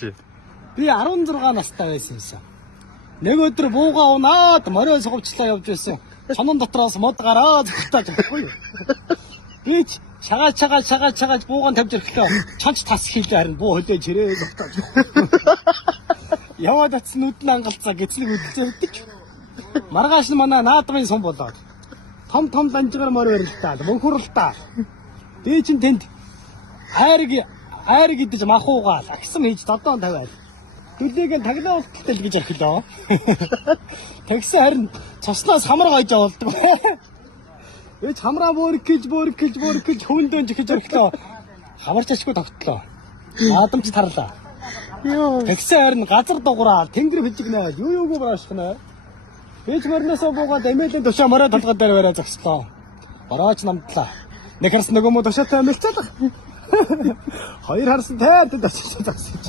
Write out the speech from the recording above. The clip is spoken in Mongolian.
жишээ. Би 16 настай байсан юмсан. Нэг өдөр бууга унаад морио сугавчлаа явж байсан. Чонон дотроос мод гараа зүгтаж байхгүй юу? Би ч шагааж буугаан тавьж ирэхлээ. Чонч тас хийлээ харин буу хөлөө чирээ зүгтаж. Яваад атсан нүдэн ангалцаа гэцлэг үдэлцээ өгдөг. Маргааш нь манай наадмын сум болоод. Том данжгаар морь өрөлтаа, мөнхөрлөлтаа. Би чинь тэнд айрг идэж махуугаал, агсам хийж додоон тавиад. Төлөгийг нь таглаа уулталтай л гэж орхилоо. Тэгсэн харин цуснаас хамар гойж авалдаг. Ээж хамраа бөөргөж хөвөндөн жихэж орхилоо. Хамарч ашгүй тогтлоо. Наадамч тарлаа. Йоо. Тэгсэн харин газар дуграал, тэнгэр хижигнээ, юугүй браашхнаа. Ээж морноосоо буугаад эмээлийн тушаа морой толгой дээр бариа зогслоо. Борооч намдлаа. Нэг харсан нөгөө мө тушаатай амилцаад. Хоёр харсан тайрд очиж зогсож.